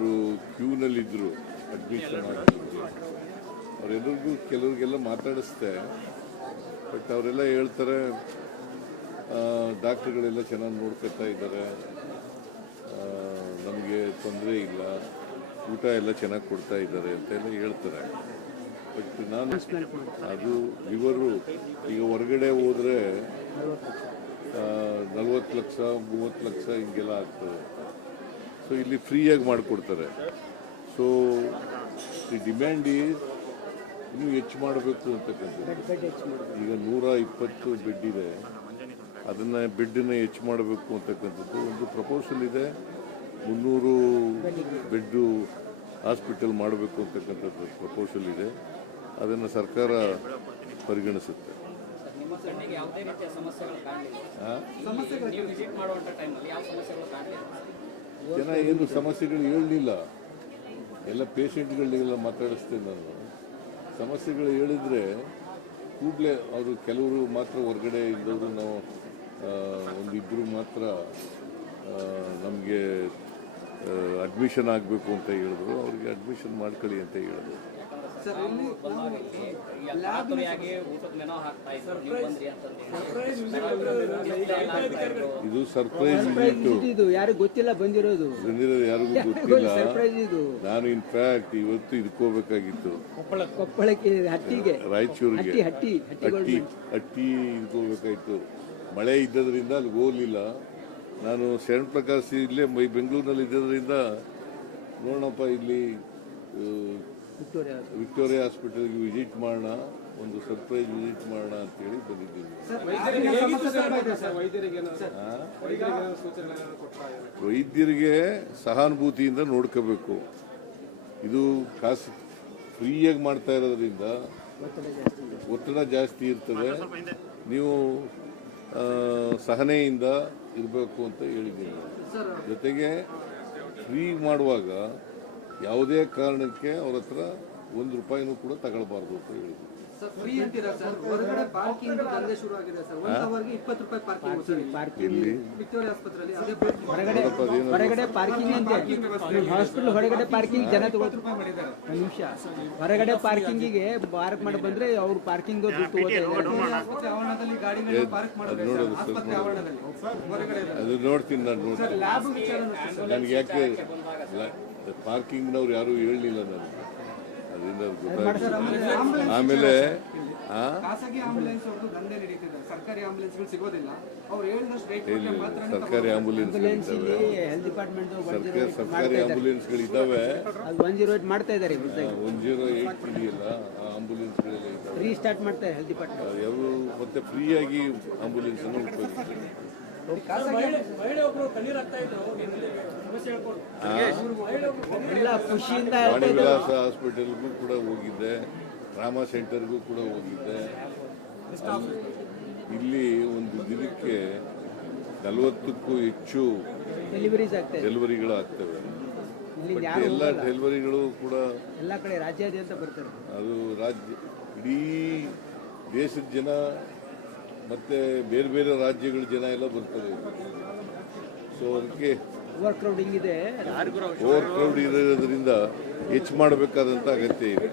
ಅವರು ಕ್ಯೂನಲ್ಲಿದ್ದರು ಅಡ್ಮಿಷನ್ ಆಗೋದಕ್ಕೆ. ಅವರೆಲ್ಲರಿಗೂ ಕೆಲವ್ರಿಗೆಲ್ಲ ಮಾತಾಡಿಸ್ದೆ. ಬಟ್ ಅವರೆಲ್ಲ ಹೇಳ್ತಾರೆ ಡಾಕ್ಟ್ರುಗಳೆಲ್ಲ ಚೆನ್ನಾಗಿ ನೋಡ್ಕೊತಾ ಇದ್ದಾರೆ, ನಮಗೆ ತೊಂದರೆ ಇಲ್ಲ, ಊಟ ಎಲ್ಲ ಚೆನ್ನಾಗಿ ಕೊಡ್ತಾ ಇದ್ದಾರೆ ಅಂತೆಲ್ಲ ಹೇಳ್ತಾರೆ. ಬಟ್ ನಾನು ಅದು ಇವರು ಈಗ ಹೊರಗಡೆ ಹೋದರೆ 40 ಲಕ್ಷ 30 ಲಕ್ಷ ಹಿಂಗೆಲ್ಲ ಆಗ್ತದೆ. ಸೊ ಇಲ್ಲಿ ಫ್ರೀಯಾಗಿ ಮಾಡಿಕೊಡ್ತಾರೆ. ಸೊ ದಿ ಡಿಮ್ಯಾಂಡ್ ಈಸ್ ಇನ್ನೂ ಹೆಚ್ಚು ಮಾಡಬೇಕು ಅಂತಕ್ಕಂಥದ್ದು. ಈಗ 120 ಬೆಡ್ ಇದೆ, ಅದನ್ನು ಬೆಡ್ಡನ್ನು ಹೆಚ್ಚು ಮಾಡಬೇಕು ಅಂತಕ್ಕಂಥದ್ದು ಒಂದು ಪ್ರಪೋಸಲ್ ಇದೆ. 300 ಬೆಡ್ಡು ಹಾಸ್ಪಿಟಲ್ ಮಾಡಬೇಕು ಅಂತಕ್ಕಂಥದ್ದು ಪ್ರಪೋಸಲ್ ಇದೆ. ಅದನ್ನು ಸರ್ಕಾರ ಪರಿಗಣಿಸುತ್ತೆ. ಜನ ಏನು ಸಮಸ್ಯೆಗಳು ಹೇಳಲಿಲ್ಲ, ಎಲ್ಲ ಪೇಷಂಟ್ಗಳಿಗೆಲ್ಲ ಮಾತಾಡಿಸ್ತೇನೆ ನಾನು. ಸಮಸ್ಯೆಗಳು ಹೇಳಿದರೆ ಕೂಡಲೇ ಅವರು ಕೆಲವರು ಮಾತ್ರ ಹೊರಗಡೆ ಇದ್ದವರು, ನಾವು ಒಂದಿಬ್ಬರು ಮಾತ್ರ ನಮಗೆ ಅಡ್ಮಿಷನ್ ಆಗಬೇಕು ಅಂತ ಹೇಳಿದ್ರು. ಅವ್ರಿಗೆ ಅಡ್ಮಿಷನ್ ಮಾಡ್ಕೊಳ್ಳಿ ಅಂತ ಹೇಳಿದ್ರು. ಇದು ಸರ್ಪ್ರೈಸ್ ವಿಸಿಟ್, ಯಾರಿಗೂ ಗೊತ್ತಿಲ್ಲ, ಬಂದಿರೋದು ಯಾರಿಗೂ ಗೊತ್ತಿಲ್ಲ. ನಾನು ಇನ್ಫ್ಯಾಕ್ಟ್ ಇವತ್ತು ಇದಕ್ಕೋಗ್ಬೇಕಾಗಿತ್ತು, ಕೊಪ್ಪಳಕ್ಕೆ, ಹಟ್ಟಿಗೆ, ರಾಯಚೂರಿಗೆ ಹಟ್ಟಿ ಇದಕ್ಕೋಗ್ಬೇಕಾಗಿತ್ತು. ಮಳೆ ಇದ್ದದ್ರಿಂದ ಅಲ್ಲಿ ಹೋಗ್ಲಿಲ್ಲ. ನಾನು ಶರಣ್ ಪ್ರಕಾಶ್ ಇಲ್ಲೇ ಬೆಂಗಳೂರಿನಲ್ಲಿ ಇದ್ದದ್ರಿಂದ ನೋಡೋಣಪ್ಪ ಇಲ್ಲಿ ವಿಕ್ಟೋರಿಯಾ ಹಾಸ್ಪಿಟಲ್ಗೆ ವಿಸಿಟ್ ಮಾಡೋಣ, ಒಂದು ಸರ್ಪ್ರೈಸ್ ವಿಸಿಟ್ ಮಾಡೋಣ ಅಂತೇಳಿ ಬಂದಿದ್ದೀನಿ. ವೈದ್ಯರಿಗೆ ಸಹಾನುಭೂತಿಯಿಂದ ನೋಡ್ಕೋಬೇಕು. ಇದು ಕಾಸು ಫ್ರೀಯಾಗಿ ಮಾಡ್ತಾ ಇರೋದ್ರಿಂದ ಒತ್ತಡ ಜಾಸ್ತಿ ಇರ್ತದೆ. ನೀವು ಸಹನೆಯಿಂದ ಇರಬೇಕು ಅಂತ ಹೇಳಿದ್ದೀನಿ. ಜೊತೆಗೆ ಫ್ರೀ ಮಾಡುವಾಗ ಯಾವುದೇ ಕಾರಣಕ್ಕೆ ಅವ್ರ ಹತ್ರ ₹1 ಕೂಡ ತಗೊಳ್ಬಾರ್ದು ಅಂತ ಹೇಳಿದ್ರು. ಹೊರಗಡೆ ಪಾರ್ಕಿಂಗ್ ಅಂತ ಹಾಸ್ಪಿಟಲ್ ಹೊರಗಡೆ ಪಾರ್ಕಿಂಗ್ ಜನ ನಿಮಿಷ ಹೊರಗಡೆ ಪಾರ್ಕಿಂಗಿಗೆ ಪಾರ್ಕ್ ಮಾಡಿ ಬಂದ್ರೆ ಅವ್ರು ಪಾರ್ಕಿಂಗ್ ಅದು ನೋಡ್ತೀನಿ ನಾನು. ನನಗೆ ಯಾಕೆ ಪಾರ್ಕಿಂಗ್ನವ್ರು ಯಾರು ಹೇಳಲಿಲ್ಲ ನನಗೆ, ಅದರಿಂದ ಗೊತ್ತಾಯ್ತು. ಆಮೇಲೆ ಖಾಸಗಿ ಆಂಬುಲೆನ್ಸ್ ಸರ್ಕಾರಿ ಆಂಬುಲೆನ್ಸ್ಗಳು ಸಿಗೋದಿಲ್ಲ. ಸರ್ಕಾರಿ ಆಂಬುಲೆನ್ಸ್ಗಳಿದ್ದಾವೆ, ಸರ್ಕಾರಿ ಆಂಬುಲೆನ್ಸ್ಗಳಿದ್ದಾವೆ. 108 ಮಾಡ್ತಾ ಇದ್ದಾರೆ, 108 ಇದೆಯಲ್ಲ, ಆ ಆಂಬುಲೆನ್ಸ್ಗಳೆಲ್ಲ ಇದ್ದಾವೆ. ರೀಸ್ಟಾರ್ಟ್ ಮಾಡ್ತಾರೆ ಹೆಲ್ತ್ ಡಿಪಾರ್ಟ್ಮೆಂಟ್. ಯಾವ ಮತ್ತೆ ಫ್ರೀಯಾಗಿ ಆಂಬುಲೆನ್ಸ್ ಅನ್ನು ಉಪಯೋಗಿಸ್ತಾರೆ. ವಾಣಿವಿಲಾಸ ಹಾಸ್ಪಿಟಲ್ಗೂ ಕೂಡ ಹೋಗಿದ್ದೆ, ರಾಮ ಸೆಂಟರ್ಗೂ ಕೂಡ ಹೋಗಿದ್ದೆ. ಇಲ್ಲಿ ಒಂದು ದಿನಕ್ಕೆ 40ಕ್ಕೂ ಹೆಚ್ಚು ಡೆಲಿವರಿಗಳು ಆಗ್ತವೆ. ಎಲ್ಲ ಡೆಲಿವರಿಗಳು ಕೂಡ ಎಲ್ಲ ಕಡೆ ರಾಜ್ಯಾದ್ಯಂತ ಬರ್ತಾರೆ. ಅದು ಇಡೀ ದೇಶದ ಜನ ಮತ್ತೆ ಬೇರೆ ಬೇರೆ ರಾಜ್ಯಗಳ ಜನ ಎಲ್ಲ ಬರ್ತಾರೆ. ಸೊ ಅದಕ್ಕೆ ಓವರ್ ಕ್ರೌಡಿಂಗ್ ಇದೆ, ಓವರ್ ಕ್ರೌಡ್ ಇರೋದ್ರಿಂದ ಹೆಚ್ಚು ಮಾಡಬೇಕಾದಂಥ ಅಗತ್ಯ ಇದೆ.